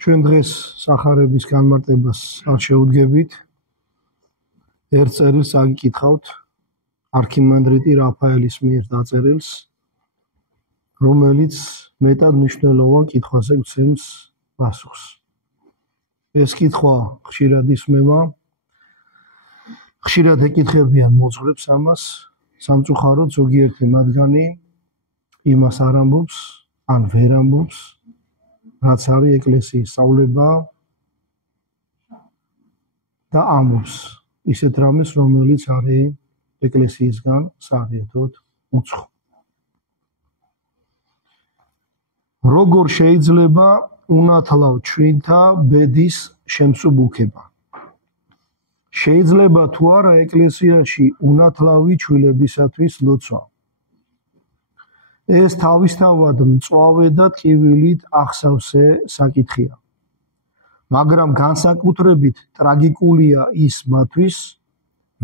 ჩვენ დღეს სახარების განმარტებას არ შევუდგებით. ერთ წერილს აგიკითხავთ არქიმანდრიტი რაფაელის მიერ დაწერილს, რომელიც მეტად მნიშვნელოვან კითხვაზე გვცემს პასუხს. ეს კითხვა ხშირად ისმევა, ხშირად ეკითხებიან მოძღვრებს ამას, სამწუხაროდ ზოგიერთი მათგანი იმას არ ამბობს, ან ვერ ამბობს, რაც არის ეკლესიის სწავლება და ამბობს ისეთ რამეს, რომელიც არის ეკლესიისგან სარიეთოდ უცხო. როგორ შეიძლება უნათლავ ჩვენთა ბედის შემსუბუქება? შეიძლება თუ არა ეკლესიაში უნათლავი ჩვილებისათვის ლოცვა? ეს თავისთავად მწვავე და ტკივილით ახსავსე საკითხია. მაგრამ განსაკუთრებით ტრაგიკულია ის მათთვის,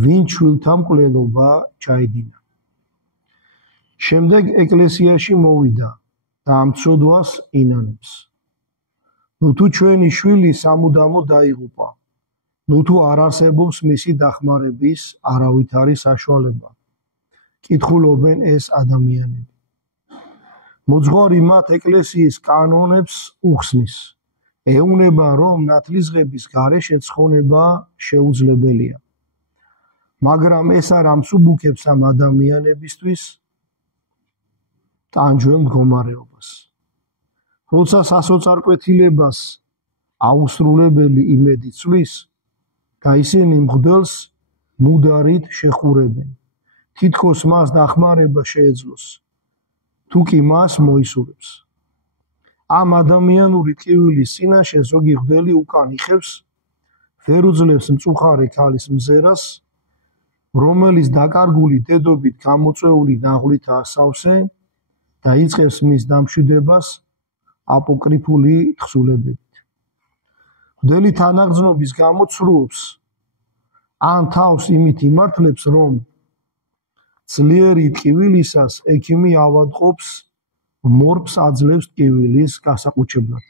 ვინ ჩვილთა მკვლელობა ჩაედინა. შემდეგ ეკლესიაში მოვიდა და ამ ცოდვას ინანებს. ნუ თუ ჩვენი შვილი სამუდამოდ დაიღუპა, ნუ თუ არ არსებობს მისი დახმარების არავითარი საშუალება, კითხულობენ ეს ადამიანები. მოძღვარი მათ ეკლესიის კანონებს უხსნის, ეუბნება, რომ ნათლისღების გარეშე ცხონება შეუძლებელია. მაგრამ ეს არ ამსუბუქებს ამ ადამიანებისთვის ტანჯველ მდგომარეობას. როცა სასოწარკვეთილებას აუსრულებელი იმედი წვლის და ისინი მღვდელს მუდარით შეხურებენ, თითქოს მას დახმარება შეეძლოს, თუ კი მას მოისურვებს. ამ ადამიანური ტკივილის წინაშე ზოგი მღვდელი უკან იხევს, ვერ უძლებს მწუხარე ქალის მზერას, რომელიც დაკარგული დედობით გამოწვეული ნაღვლითაა სავსე და იწყებს მის დამშვიდებას აპოკრიფული თხზულებებით. მღვდელი თანაღმწნობის გამო ცრუობს, ან თავს იმით იმართლებს, რომ ძლიერი ტკივილისას ექიმი ავადმყოფს, მორბს აძლევს ტკივილის გასაყუჩებლად.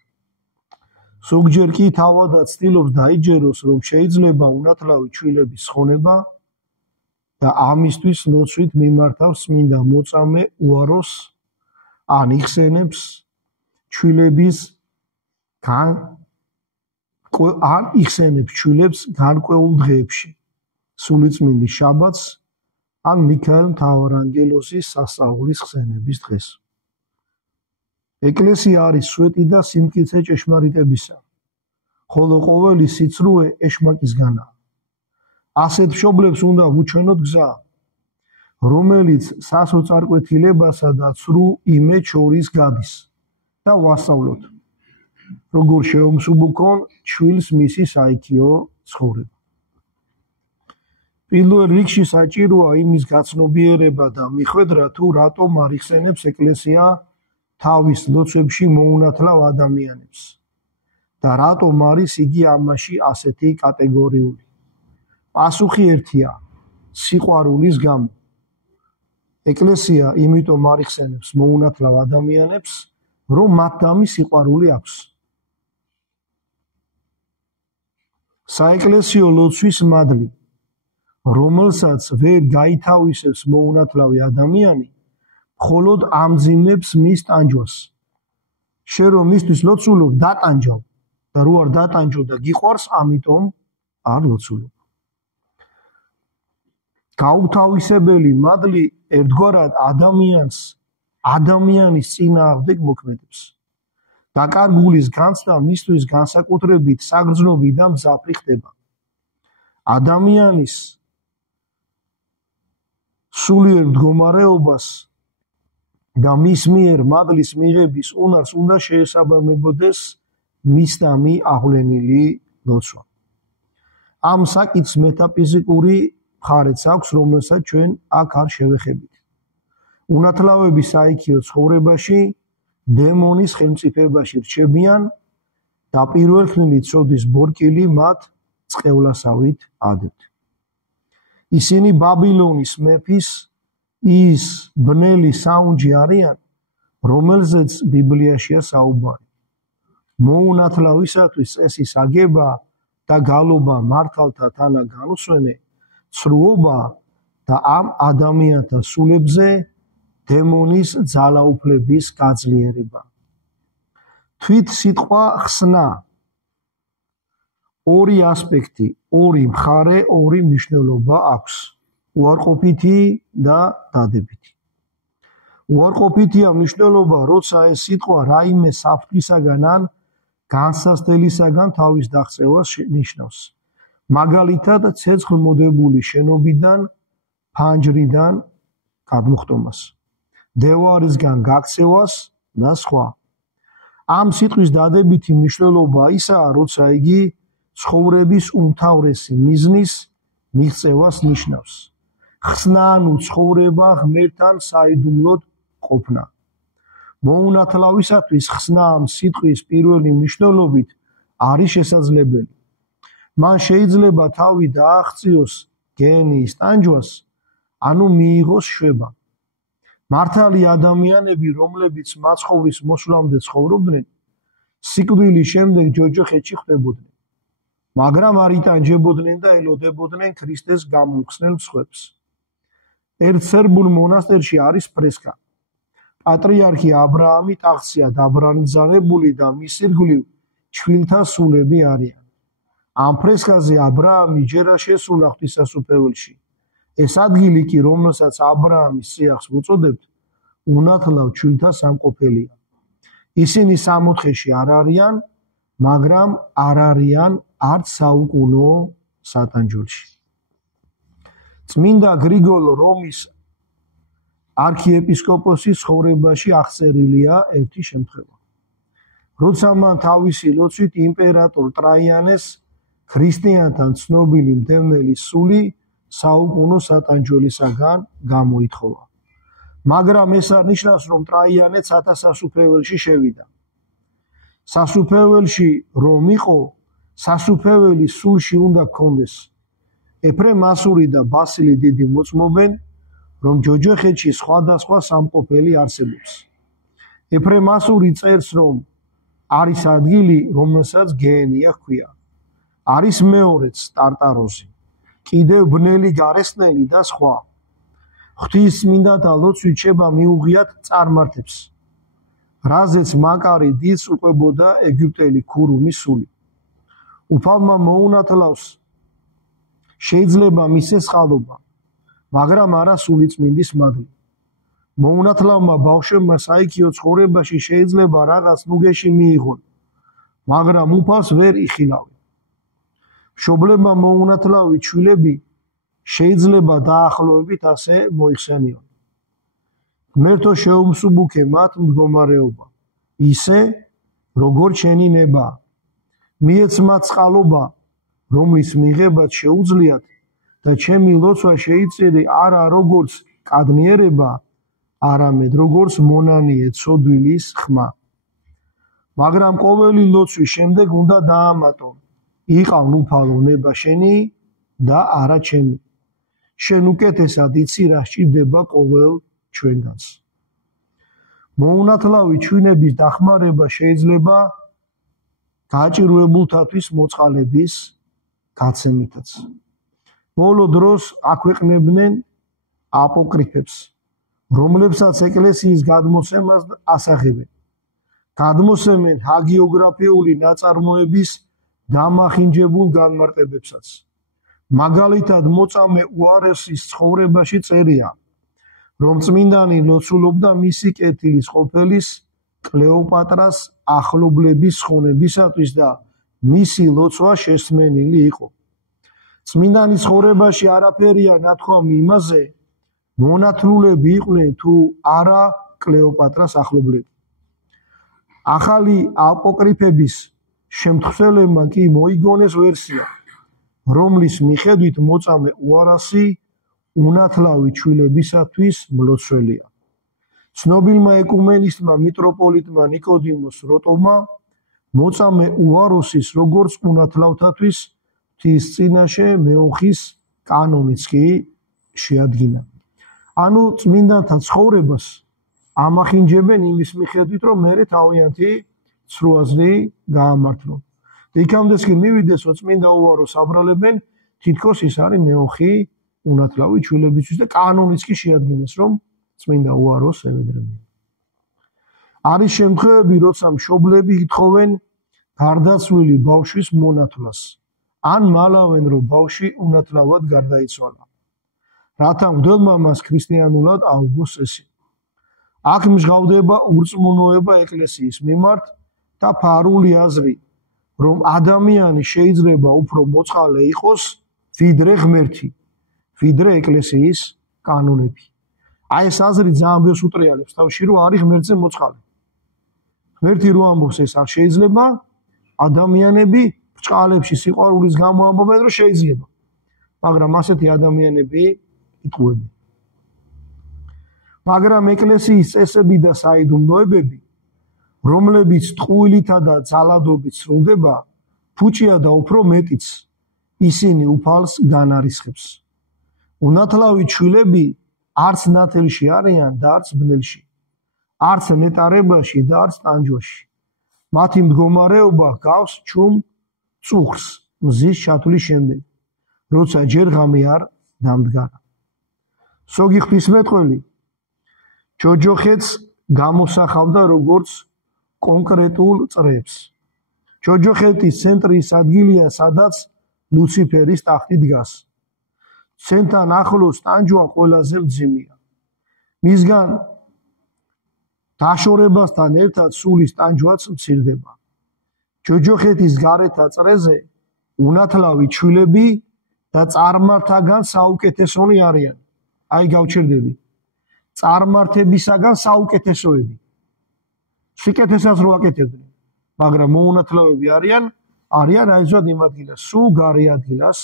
ზოგჯერ კი თავადაც ცდილობს დაიჯეროს, რომ შეიძლება უნათლავი ჩვილების ცხონება და ამისთვის ლოცვით მიმართავს წმინდა მოწამე უაროს, ან იხსენებს ჩვილებს განკვეულ დღეებში, სულიწმინდის შაბათს, ან მიქაელ მთავარანგელოზის სასწაულის ხსენების დღეს. ეკლესია არის სვეტი და სიმტკიცე ჭეშმარიტებისა, ხოლო ყოველი სიცრუე ეშმაკისგანაა. ასეთ მშობლებს უნდა ვუჩვენოთ გზა, რომელიც სასოწარკვეთილებასა და ცრუ იმედს შორის გადის და ვასწავლოთ, როგორ შეუმსუბუქონ ჩვილს მისი საიქიო ცხოვრება. პირველ რიგში საჭიროა იმის გაცნობიერება და მიხვედრა, თუ რატომ არ იხსენებს ეკლესია თავის ლოცვებში მოუნათლავ ადამიანებს და რატომ არის იგი ამაში ასეთი კატეგორიული. პასუხი ერთია, სიყვარულის გამო. ეკლესია იმიტომ არ იხსენებს მოუნათლავ ადამიანებს, რომ მათდამი სიყვარული აქვს. საეკლესიო ლოცვის მადლი, რომელსაც ვერ გაითავისებს მოუნათლავი ადამიანი, მხოლოდ ამძიმებს მის ტანჯვას. შენ რომ მისთვის ლოცულობ, დატანჯავ და რო არ დატანჯო და გიყვარს, ამიტომ არ ლოცულობ. გაუთავისებელი მადლი ერთგვარად ადამიანის წინააღმდეგ მოქმედებს. დაკარგულის განცდა მისთვის განსაკუთრებით საგრძნობი და მძაფრი ხდება. ადამიანის სულიერ მდგომარეობას და მის მიერ მადლის მიღების უნარს უნდა შეესაბამებოდეს მისდამი აღვლენილი ლოცვა. ამ საკითხს მეტაფიზიკური მხარეც აქვს, რომელსაც ჩვენ აქ არ შევეხებით. უნათლავების საიქიო ცხოვრებაში დემონის ხელმწიფებაში რჩებიან და პირველქნილი ცოდის ბორკილი მათ წყევლასავით ადებთ. ისინი ბაბილონის მეფის ის ბნელი საუნჯი არიან, რომელზეც ბიბლიაშია საუბარი. მოუნათლავისათვის წესის აგება და გალობა მართალთა თანა განუსვენე, ცრუობა და ამ ადამიანთა სულებზე დემონის ძალაუფლების გაძლიერება. თვით სიტყვა ხსნა ორი ასპექტი, ორი მხარე, ორი მნიშვნელობა აქვს: უარყოფითი და დადებითი. უარყოფითია მნიშვნელობა, როცა ეს სიტყვა რაიმე საფრთხისაგან ან განსასწრელისაგან თავის დაღწევას ნიშნავს. მაგალითად, ცეცხლმოდებული შენობიდან, ფანჯრიდან გადმოხტომას, დევარისგან გაქცევას და სხვა. ამ სიტყვის დადებითი მნიშვნელობა ისაა, როცა იგი ცხოვრების უმთავრესი მიზნის მიღწევას ნიშნავს. ხსნა ანუ ცხოვრება ღმერთთან საიდუმლოდ ყოფნა. მოუნათლავისათვის ხსნა ამ სიტყვის პირველი მნიშვნელობით არის შესაძლებელი. მან შეიძლება თავი დააღწიოს გენიის ტანჯვას, ანუ მიიღოს შვება. მართალი ადამიანები, რომლებიც მაცხოვრის მოსვლამდე ცხოვრობდნენ, სიკვდილის შემდეგ ჯოჯოხეთში ხვდებოდნენ, მაგრამ არ იტანჯებოდნენ და ელოდებოდნენ ქრისტეს გამომხსნელ მსხვერპლს. ერთ სერბულ მონასტერში არის ფრესკა. პატრიარქი აბრაამი ტახტზეა დაბრანზარებული და მის ირგვლივ ჩვილთა სულები არიან. ამ ფრესკაზე აბრაამი ჯერა შესულა ღვთისმსახურებელში. ეს ადგილი კი, რომელსაც აბრაამის წიაღს ვუწოდებთ, უნათლავ ჩვილთა სამყოფელია. ისინი სამოთხეში არ არიან, მაგრამ არ არიან არც საუკუნო სატანჯველში. წმინდა გრიგოლ რომის არქიეპისკოპოსის ცხოვრებაში აღწერილია ერთი შემთხვევა. როცა მან თავისი ლოცვით იმპერატორ ტრაიანეს ქრისტიანთან ცნობილი მდევნელი სული საუკუნო სატანჯველისაგან გამოითხოვა. მაგრამ ეს არ ნიშნავს, რომ ტრაიანე ცათა სასუფეველში შევიდა. სასუფეველში რომ იყო, სასუფეველი სულში უნდა გქონდეს. ეფრემ ასური და ბასილი დიდი მოწმობენ, რომ ჯოჯოხეთში სხვადასხვა სამყოფელი არსებობს. ეფრემ ასური წერს, რომ არის ადგილი, რომელსაც გეენია ჰქვია. არის მეორეც ტარტაროზი, კიდევ ბნელი გარესნელი და სხვა. ღვთისმინდათა ლოცვით შეება მიუღიათ წარმართებს, რაზეც მაკარი დილს უყვებოდა ეგვიპტელი ქურუმის სული. უფალმა მოუნათლავს შეიძლება მისცეს წყალობა, მაგრამ არა სულიწმინდის მადლი. მოუნათლავმა ბავშვებმა საიქიო ცხოვრებაში შეიძლება რაღაც ნუგეში მიიღონ, მაგრამ უფალს ვერ იხილავენ. მშობლებმა მოუნათლავი ჩვილები შეიძლება დაახლოებით ასე მოიხსენიონ. ღმერთო, შეუმსუბუქე მათ მდგომარეობა, ისე როგორ შენი ნება. მიეც მათ წყალობა, რომლის მიღებაც შეუძლიათ და ჩემი ლოცვა შეიწირი არა როგორც კადნიერება, არამედ როგორც მონანიე ცოდვილის ხმა. მაგრამ ყოველი ლოცვის შემდეგ უნდა დაამატონ, იყავ უფალო ნება შენი და არა ჩემი. შენ უკეთესად იცი რა სჭირდება ყოველ ჩვენგანს. მოუნათლავი ჩვენების დახმარება შეიძლება გაჭირვებულთათვის მოწყალების გაცემითაც. ბოლო დროს აქვეყნებდნენ აპოკრიფებს, რომლებსაც ეკლესიის გადმოცემას ასახებენ. გადმოსცემენ ჰაგიოგრაფიული ნაწარმოების დამახინჯებულ განმარტებებსაც. მაგალითად, მოწამე უარესის ცხოვრებაში წერია, რომ წმინდანი ლოცულობდა მისი კეთილის ყოფილის კლეოპატრას ახლობლების ხონებისათვის და მისი ლოცვა შესმენილი იყო. წმინდანის ცხოვრებაში არაფერია ნათქვამი იმაზე, მონათლულები იყვნენ თუ არა კლეოპატრას ახლობლები. ახალი აპოკრიფების შემთხსელებმა კი მოიგონეს ვერსია, რომლის მიხედვით მოწამე უარესი უნათლავი ჩვილებისათვის მლოცველია. ცნობილმა ეკუმენისტმა მიტროპოლიტმა ნიკოდიმოს როტომა მოწამე უაროსის როგორც უნათლავთათვის ღვთის წინაშე მეოხის კანონიც კი შეადგინა. ანუ წმინდანთა ცხოვრებას ამახინჯებენ იმის მიხედვით, რომ მერე თავიანთი ცრუაზრი გაამართლონ. იქამდე კი მივიდეს, რომ წმინდა უვაროს აბრალებენ, თითქოს ის არის მეოხი უნათლავი ჩვილებისთვის და კანონიც კი შეადგინეს, რომ წმინდა უაროს ევედრებიან. არის შემთხვევები, როცა მშობლები ითხოვენ გარდაცვლილი ბავშვის მონათლას, ან მალავენ, რომ ბავშვი უნათლავად გარდაიცვალა, რათა მღვდელმა მას ქრისტიანულად აუგოს წესი. აქ მსგავდება ურწმუნოება ეკლესიის მიმართ და ფარული აზრი, რომ ადამიანი შეიძლება უფრო მოწყალე იყოს, ვიდრე ღმერთი, ვიდრე ეკლესიის კანონები. აი ეს აზრი ძალიან ბევრს უტრიალებს თავში, რომ არის ღმერთზე მოწყალე. ღმერთი რო ამბობს, ეს არ შეიძლება, ადამიანები ბრჭყალებში სიყვარულის გამო ამბობენ, რომ შეიძლება. მაგრამ ასეთი ადამიანები იტყუებენ. მაგრამ ეკლესიის წესები და საიდუმლოებები, რომლებიც ტყუილითა და ძალადობით სრულდება, ფუჭია და უფრო მეტიც ისინი უფალს განარისხებს. უნათლავი ჩვილები არც ნათელში არიან და არც ბნელში, არც ნეტარებაში და არც ტანჯვაში. მათი მდგომარეობა გავს ჩუმ წუხს მზის ჩათვლის შემდეგ, როცა ჯერ ღამე არ დამდგარა. სოგი ღვთისმეტყველი ჯოჯოხეთს გამოსახავდა როგორც კონკრეტულ წრეებს. ჯოჯოხეთის ცენტრი ის ადგილია, სადაც ლუციფერის ტახტი დგას. ცენტრთან ახლოს ტანჯვა ყველაზე მძიმეა. მისგან დაშორებასთან ერთად სულის ტანჯვაც მცირდება. ჯოჯოხეთის გარეთა წრეზე უნათლავი ჩვილები და წარმართაგან საუკეთესონი არიან. აი გავჩერდები. წარმართებისაგან საუკეთესოები. სიკეთესას რო აკეთებდნენ, მაგრამ მოუნათლავები არიან აიზვად იმ ადგილას, სულ გარე ადგილას,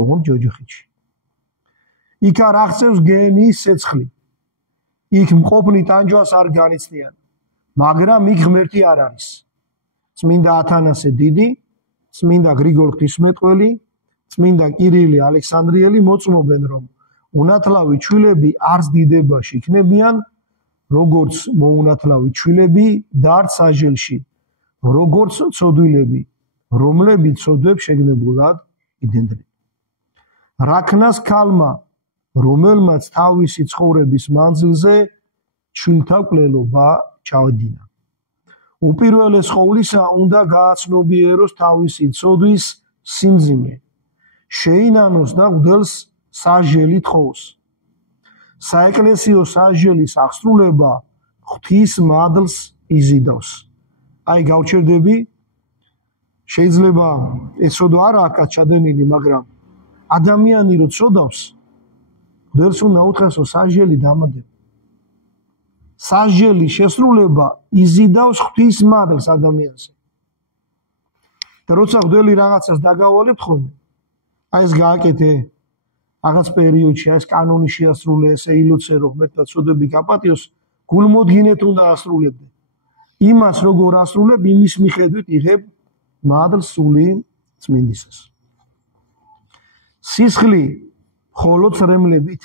ოღონდ ჯოჯოხეთში. იქ არ აღწევს გენიის ცეცხლი. იქ მყოფნი ტანჯვას არ განიცდიან, მაგრამ იქ ღმერთი არ არის. წმინდა ათანასე დიდი, წმინდა გრიგოლ ღვთისმეტყველი, წმინდა კირილე ალექსანდრიელი მოწმობენ, რომ უნათლავი ჩვილები არც დიდებაში იქნებიან, როგორც მოუნათლავი ჩვილები და არც საჟელში, როგორც ცოდვილები, რომლებიც ცოდვებს შეგნებულად იდენდნენ. რაქნას ქალმა, რომელმაც თავისი ცხოვრების მანძილზე ჩვილთა მკვლელობა ჩავედინა. უპირველეს ყოვლისა უნდა გააცნობიეროს თავისი ცოდვის სიმძიმე, შეინანოს და მღვდელს საჟელი თხოვს. საეკლესიო საჟელის აღსრულება ღვთის მადლს იზიდავს. აი გავჩერდები, შეიძლება ეს ცოდვა არ აქვს ჩადენილი, მაგრამ ადამიანი რო ცოდავს, მღვდელს უნდა უთხრას, რომ საჟელი დამატება. საჟელი შესრულება იზიდავს ღვთის მადლს ადამიანზე. და როცა მღვდელი რაღაცას დაგავალებთ ხოლმე, აი ეს გააკეთე რაღაც პერიოდში, ეს კანონი შეასრულე, ესე ილოცე, რომ ღმერთთან ცოდვები გაპატიოს, გულმოდგინეთ უნდა ასრულებდე. იმას როგორ ასრულებ, იმის მიხედვით იღებ მადლს სული წმინდისას. სისხლი მხოლოდ წრემლებით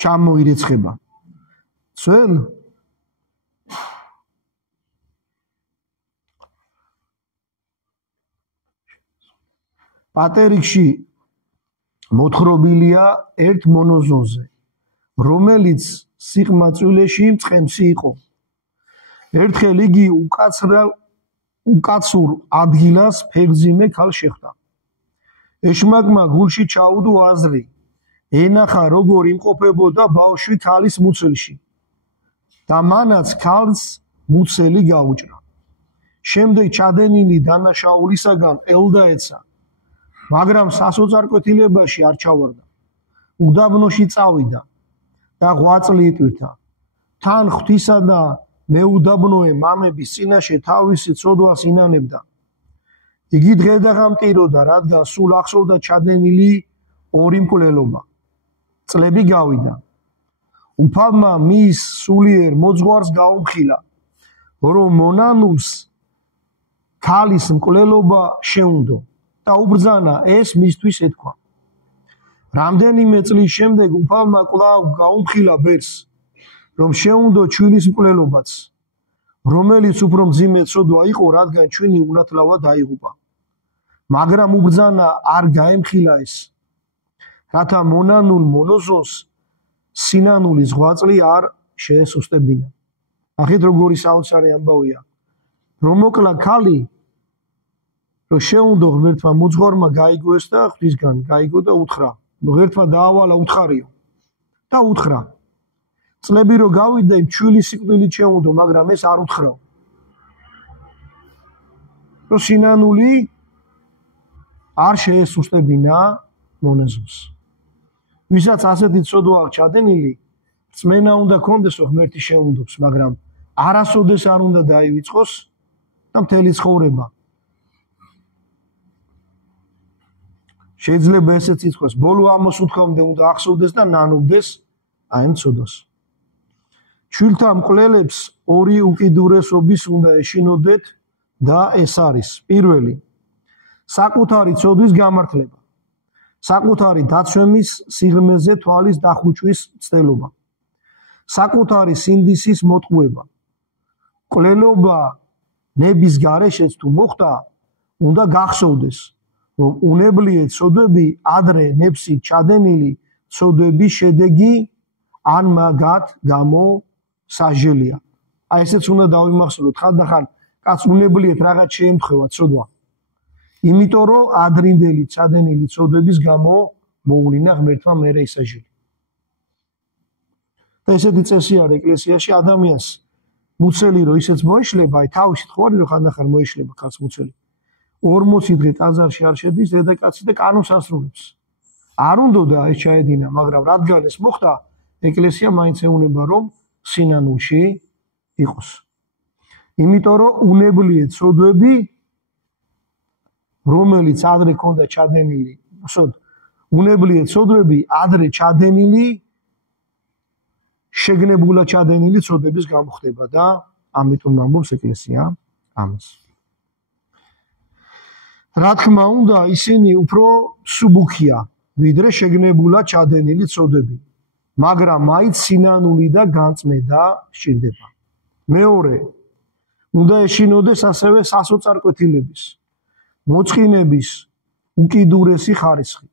ჩამოირეცხება. ძველ პატერიკში მოთხრობილია ერთ მონოზონზე, რომელიც სიყმაწვილეში მწყემსი იყო. ერთხელ იგი უკაცურ ადგილას ფეგძიმე ქალს შეხვდა. ეშმაკმა გულში ჩაუდო აზრი, ენახა როგორ იმყოფებოდა ბავშვი ქალის მუცელში და მანაც ქალს მუცელი გაუჭრა. შემდეგ ჩადენილი დანაშაულისაგან ელდაეცა, მაგრამ სასოწარკვეთილებაში არ ჩავარდა. უდაბნოში წავიდა და 8 წლი იტვირთა. თან ღვთისა და მეუდაბნოე მამების წინაშე თავისი ცოდვას ინანებდა. იგი დღედაღამტიროდა, რადგან სულ ახსოვდა ჩადენილი ორი მკვლელობა. წლები გავიდა. უფალმა მის სულიერ მოძღვარს გაუმხილა, რომ მონანუს ქალის მკვლელობა შეუნდო და უბრძანა ეს მისთვის ეთქვა. რამდენიმე წლის შემდეგ უფალმა კვლავ გაუმხილა ბერს, რომ შეუნდო ჩვილის მკვლელობაც, რომელიც უფრო მძიმე ცოდვა იყო, რადგან ჩვენი უნათლავა დაიღუპა. მაგრამ უბრძანა არ გაემხილა ეს, რათა მონანულ მონოზონს სინანულის ღვაწლი არ შეესუსტებინა. ნახეთ როგორი საოცარი ამბავია, რომ მოკლა ქალი, რომ შეუნდო ღმერთმა მოძღვარმა გაიგო ეს და ღვთისგან გაიგო და უთხრა, ღმერთმა დაავალა უთხარიო და უთხრა, წლები რომ გავიდა იმ ჩვილის სიკვდილით შეუნდო, მაგრამ ეს არ უთხრაო, რომ სინანული არ შეესუსტებინა მონაზონს. ვისაც ასეთი ცოდვა აქვს ჩადენილი, რწმენა უნდა კონდეს, რომ ღმერთი შეუნდობს, მაგრამ არასოდეს არ უნდა დაივიწყოს და მთელი ცხოვრება. შეიძლება ესეც ითქვას, ბოლო ამოს უთქვამდე უნდა ახსოვდეს და ნანობდეს აი ამ ცოდვას. შვილთა მკვლელებს ორი უკიდურესობის უნდა ეშინოდეთ და ეს არის: პირველი, საკუთარი ცოდვის გამართლება, საკუთარი დაცვემის სიღრმეზე თვალის დახუჭვის მცდელობა, საკუთარი სინდისის მოტყუება. მკვლელობა ნების გარეშეც თუ მოხდა, უნდა გახსოვდეს, რომ უნებლიე ცოდვები ადრე ნებსით ჩადენილი ცოდვების შედეგი ან მაგათ გამოსაჟელია. აი ესეც უნდა დავიმახსოვროთ, ხანდახან კაც უნებლიეთ რაღაც შეემთხვევა ცოდვა. იმიტომ რომ ადრინდელი ჩადენილი ცოდვების გამო მოუვლინა ღმერთმა მერე ისაჟელი. და ესეთი წესი არის ეკლესიაში, ადამიანს მუცელი რომ ისეც მოეშლება, აი თავისით ხო არის რომ ხანდახან მოეშლება ქალს მუცელი. 40 დღე ტაძარში არ შედის დედაკაცი და კანონს ასრულებს. არ უნდოდა ეს ჩაედინა, მაგრამ რადგან ეს მოხდა, ეკლესია მაინც ეუნება რომ სინანულში იყოს. იმიტომ რომ უნებლიე ცოდვები, რომელიც ადრე ქონდა ჩადენილი, უნებლიე ცოდვები ადრე ჩადენილი, შეგნებულად ჩადენილი ცოდვების გამო ხდება და ამიტომ ამბობს ეკლესია ამას. რა თქმა უნდა, ისინი უფრო მსუბუქია, ვიდრე შეგნებულად ჩადენილი ცოდვები, მაგრამ მაინც სინანული და განწმენდა სჭირდება. მეორე, უნდა ეშინოდეს ასევე სასოწარკვეთილების, მოწყინების უკიდურესი ხარისხი,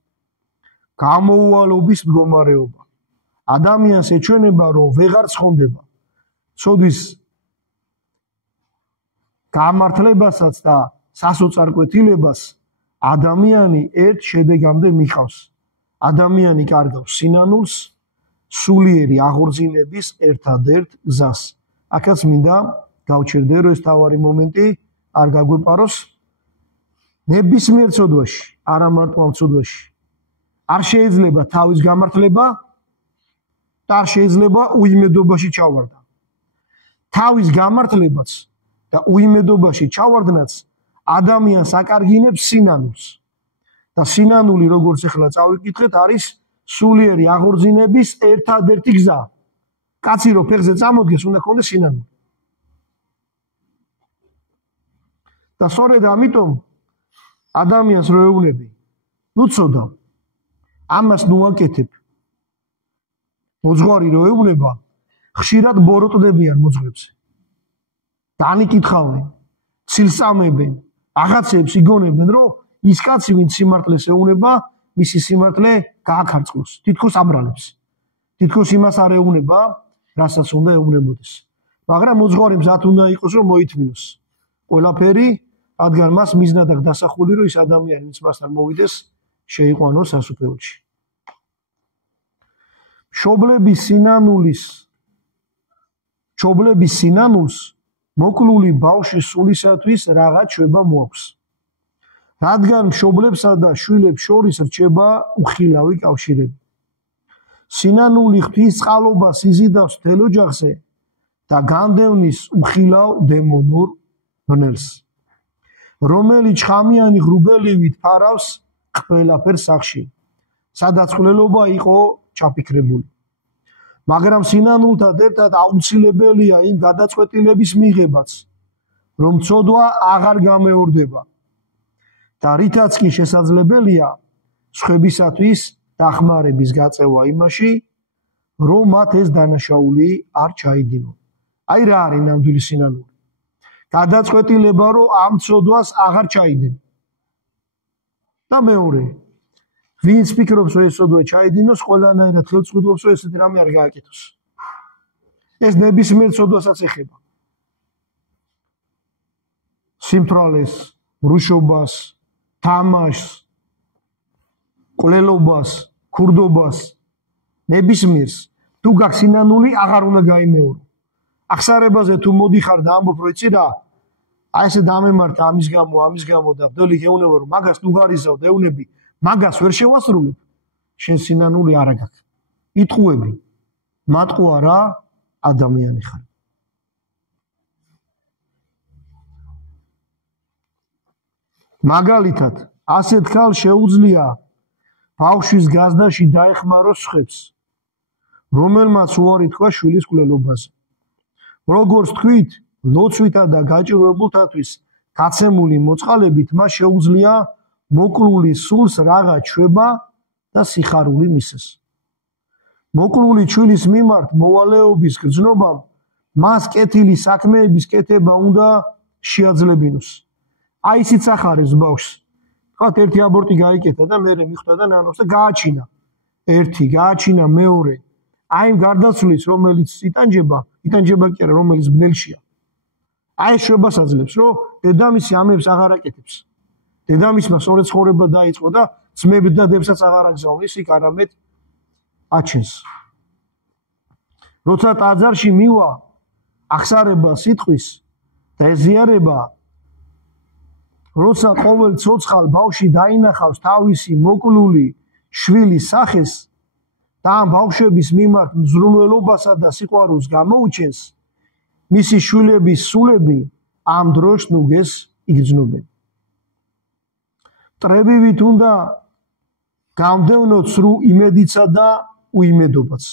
გამოუვალობის მდგომარეობა. ადამიანს ეჩვენება, რომ ვეღარ ცხონდება ცოდვის გამართლებასაც და სასოწარკვეთილებას ადამიანი ერთ შედეგამდე მიხავს. ადამიანი კარგავს სინანულს, სულიერი აღორძინების ერთადერთ გზას. აქაც მინდა გავჩერდე, რომ ეს თავარი მომენტი არ გაგვეპაროს. ნებისმიერ ცოდვაში, არა მარტო ამ ცოდვაში, არ შეიძლება თავის გამართლება და არ შეიძლება უიმედობაში ჩავარდა. თავის გამართლებაც და უიმედობაში ჩავარდნაც ადამიანს აკარგინებს სინანულს. და სინანული, როგორც ახლა წავიკითხეთ, არის სულიერი აღორძინების ერთადერთი გზა. კაცი რო ფეხზე წამოდგეს, უნდა ქონდეს სინანული. და სწორედ ამიტომ ადამიანს რო ეუბნები, ნუ ცოდა, ამას ნუ აკეთებ. მოძღვარი რო ეუბნება, ხშირად ბოროტდებიან მოძღვებზე. განიკითხავენ, ცილსწამებენ, რაღაცებს იგონებენ, რომ ის კაცი, ვინც სიმართლეს ეუბნება, მისი სიმართლე გააქარწყლოს, თითქოს აბრალებს. თითქოს იმას არ ეუბნება, რასაც უნდა ეუბნებოდეს. მაგრამ მოძღვარი მზად უნდა იყოს, რომ მოითმინოს ყველაფერი, რადგან მას მიზნად აქვს დასახული, რომ ის ადამიანი, ვინც მასთან მოვიდეს, შეიყვანოს სასუფეველში. მშობლების სინანულს მოკლული ბავშვის სულისათვის რაღაც შვება მოაქვს. რადგან მშობლებსა და შვილებს შორის რჩება უხილავი კავშირები. სინანული ღვთისწყალობას იზიდავს მთელ ოჯახზე და განდევნის უხილავ დემონურ ბნელს, რომელიც ხამიანი ღრუბელივით ფარავს ყველაფერ სახში, სადაც მკვლელობა იყო ჩაფიქრებული. მაგრამ სინანულთან ერთად აუცილებელია იმ გადაწყვეტილების მიღებაც, რომ ცოდვა აღარ გამეორდება და რითაც კი შესაძლებელია სხვებისათვის დახმარების გაწევა იმაში, რომ მათ ეს დანაშაული არ ჩაიდინონ. აი რა არის ნამდვილი სინანული. გადაწყვეტილება რომ ამ ცოდვას აღარ ჩაიდნენ. და მეორე, ვინც ფიქრობს რომ ეს ცოდვა ჩაიდინოს, ყველანაირად ხელმძღვანელობს რომ ესეთი რამე არ გააკეთოს. ეს ნებისმიერ ცოდვასაც ეხება. სიმთვრალეს, რუშობას, თამაშს, კვლელობას, ქურდობას, ნებისმიერს თუ გაქვს სინანული აღარ უნდა გაიმეორო. ახსარებაზე თუ მოდიხარ და ამბობ რომ იცი რა, აი ესე დამემართა ამის გამო და ვდელი გეუნება რომ მაგას თუ გარიზავ და ეუნები, მაგას ვერ შევასრულებ, შენ სინანული არ გაქვს. იტყუები, მატყუ არა, ადამიანი ხარ. მაგალითად, ასეთ ქალს შეუძლია ბავშვის გაზდაში დაეხმაროს სხვებს, რომელმაც უარი თქვა შვილის კვლელობაზე. როგორც თქვით, ლოცვითა და გაჭირვებულთათვის გაცემული მოწყალებით მას შეუძლია მოკლული სულს რაღაც ჩვება და სიხარული მისცეს. მოკლული ჩვილის მიმართ მოვალეობის გრძნობამ მას კეთილი საქმეების კეთება უნდა შეაძლებინოს. აი ისიც ახარებს ბავშვს. თქვათ ერთი აბორტი გაიკეთა და მერე მიხვდა და ნანობს და გააჩინა. ერთი, გააჩინა მეორე. აი იმ გარდაცვლის, რომელიც იტანჯება კი არა, რომელიც ბნელშია. აი შვებას აძლევს, რომ დედამისი ამებს აღარ აკეთებს. დედამისმა სწორედ ცხოვრება დაიწყო და ძმებს და დებსაც აღარ აგზავნის, იქ არამედ აჩენს. როცა ტაძარში მივა ახსარება სიტყვის და ეზიარება, როცა ყოველ ცოცხალ ბავშვი დაინახავს თავისი მოკლული შვილის სახეს და ამ ბავშვების მიმართ მზრუნველობასა და სიყვარულს გამოუჩენს, მისი შვილების სულები ამ დროს ნუგეს იგრძნობენ. ტრებივით უნდა გამდევნოთ სრულ იმედიცა და უიმედობაც.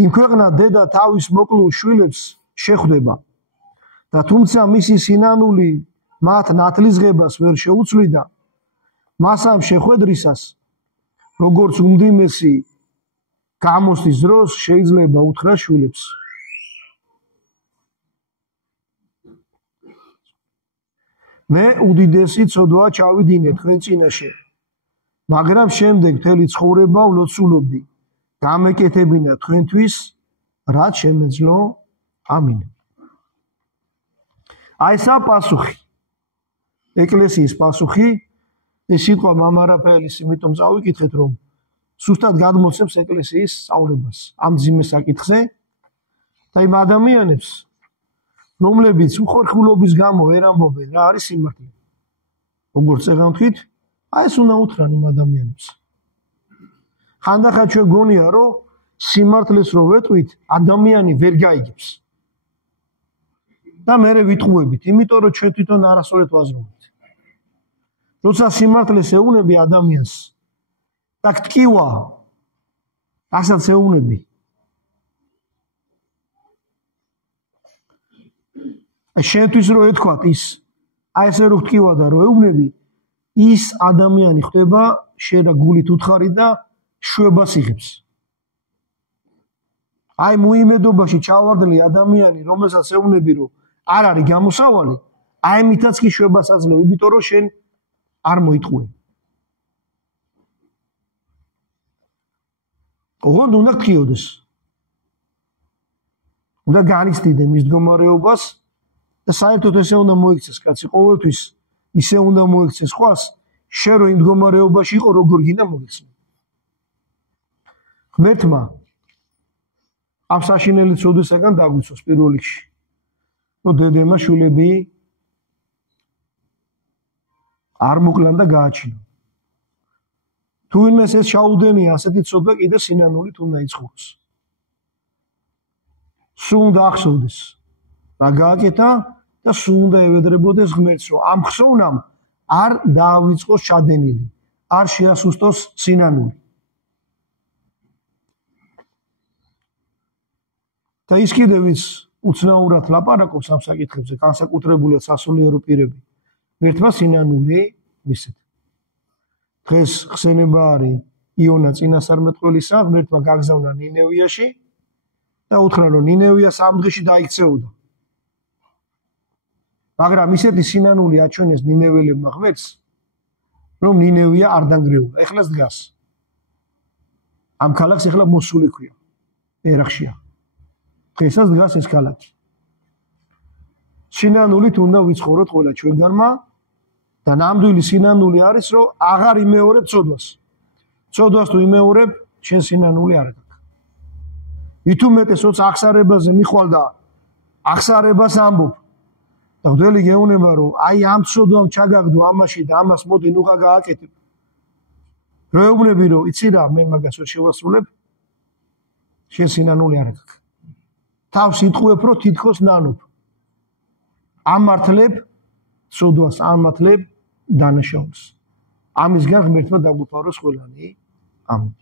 იმ ქვეყნად დედა თავის მოკლულ შვილებს შეხვდება და თუმცა მისი სინანული მათ ნათლისღებას ვერ შეუცვლიდა, მას ამ შეხვედრისას, როგორც უმდიმესი გამოსვლის დროს შეიძლება უთხრა შვილებს. მე უდიდესი ცოდვა ჩავიდინე თქვენ წინაშე, მაგრამ შემდეგ მთელი ცხოვრება ვლოცულობდი, გამეკეთებინა თქვენთვის, რაც შემეძლო. ამინ. აი ესა პასუხი. ეკლესიის პასუხი, ეს სიტყვა მამა რაფაელის იმიტომ წავიკითხეთ, რომ სუსტად გადმოსცემს ეკლესიის სწავლებას ამ ძიმე საკითხზე და იმ ადამიანებს, რომლებიც უხერხულობის გამო ვერ ამბობენ რა არის სიმართლე. როგორც წეგანთქვით, აი ეს უნდა უთხრან იმ ადამიანებს. ხანდახან ჩვენ გონია, რომ სიმართლეს რო ვეტყვით, ადამიანი ვერ გაიგებს. და მერე ვიტყუებით, იმიტომ რომ ჩვენ თვითონ არასწორად ვაზრობთ. როცა სიმართლეს ეუნები ადამიანს და გტკივა, რასაც ეუნები. შენთვის რო ეთქვათ ის, აი ესე რო გტკივა და რო ეუნები, ის ადამიანი ხდება შენ რა გულით უთხარი და შვებას იღებს. აი მოიმედობაში ჩავარდნილი ადამიანი, რომელსაც ეუნები, რომ არ არის გამოსავალი, აი მითაც კი შვებას აძლევ, იმიტომ რომ შენ არ მოიტყუე. ოღონდ უნდა გტკიოდეს. უნდა განიცდიდე მის მდგომარეობას და საერთოდ ესე უნდა მოიქცეს კაცი, ყოველთვის ისე უნდა მოიქცეს ხვას, შენ რო იმ მდგომარეობაში იყო, როგორ გინდა მოიქცნე. ღმერთმა ამ საშინელი ცოდვისაგან დაგვიცოს პირველ რიგში, რომ დედემა შვილები არ მოკლან და გააჩინონ. თუ იმეს ეს ჩაუდენია ასეთი ცოდვა, კიდე სინანულით უნდა იცხოვროს. სულ უნდა ახსოვდეს რა გააკეთა და სულ უნდა ევედრებოდეს ღმერთს, რომ ამ ხსოვნამ არ დაავიწყოს ჩადენილი, არ შეასუსტოს სინანული. და ის კიდევ ვის უცნაურად ლაპარაკობს ამ საკითხებზე, განსაკუთრებულად სასულიერო პირები, ერთმა სინანული მისცეთ. დღეს ხსენება არის იონა წინასწარმეტყველისა ღმერთმა გაგზავნა ნინევიაში და უთხრა რომ ნინევია 3 დღეში დაიქცეოდა. მაგრამ ისეთი სინანული აჩვენეს ნინეველებმა ღმერთს, რომ ნინევია არ დანგრეულა. ეხლაც დგას. ამ ქალაქს ეხლა მოსული ქვია. ერახშია. დღესაც დგას ეს ქალაქი. სინანულით უნდა ვიცხოვროთ ყველა ჩვენგანმა და ნამდვილი სინანული არის, რომ აღარ იმეორებ ცოდვას. ცოდვას თუ იმეორებ, შენ სინანული არ გაქვს. ითუმეტეს როცა აღსარებაზე მიხვალ და აღსარებას ამბობ. და გვდელი გეუბნება რომ აი ამ ცოდვამ ჩაგაგდო ამაში და ამას მოდი ნუ გააკეთებ. როეუბნები რომ იცი რა მე მაგას ვერ შევასრულებ, შენ სინანული არ გაქვს. თავს იტყუებ რომ თითქოს ნანობ. ამართლებ ცოდვას, ამართლებ დანაშაულს. ამისგან ღმერთმა დაგვიფაროს ყველანი. ამინ.